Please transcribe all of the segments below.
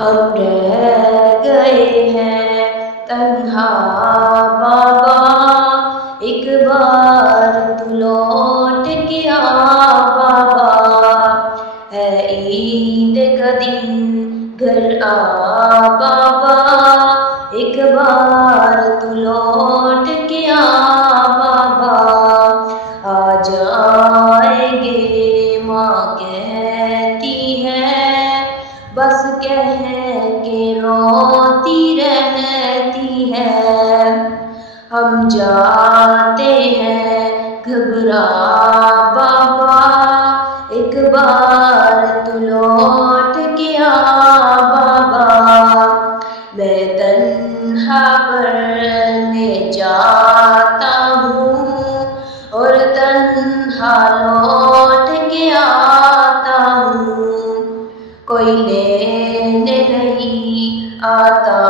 हम रह गए हैं तन्हा बाबा, एक बार तू लौट के आ बाबा। है ईद का दिन घर आ बाबा, एक बार तू लौट के आ बाबा। आ जाएंगे माँ कहती है, बस कह के रोती रहती है। हम जाते हैं घबरा बाबा, एक बार तू लौट के आ बाबा। मैं तन्हा पढ़ने जाता हूँ और तन्हा लौट के आता हूँ, कोई लेने नहीं आता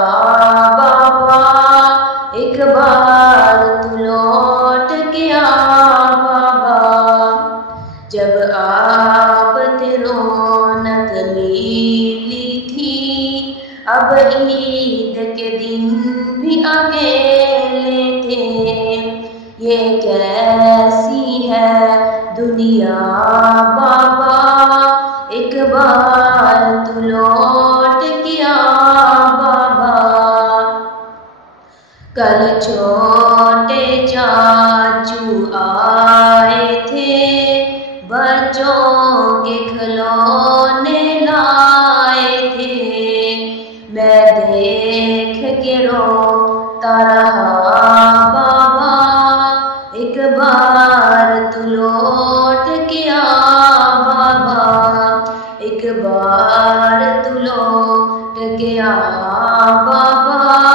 बाबा, एक बार तू लौट के आ बाबा। जब आपने रौनक मिली थी, अब ईद के दिन भी अकेले थे। ये कैसी है दुनिया बाबा, एक बार तू लौट के आ बाबा। कल छोटे चाचू आए थे, बच्चों के खिलौने लाए थे। मैं देख के रोता रहा बाबा, एक बार तू लौट के आ बाबा, एक बार तू लौट के आ बाबा।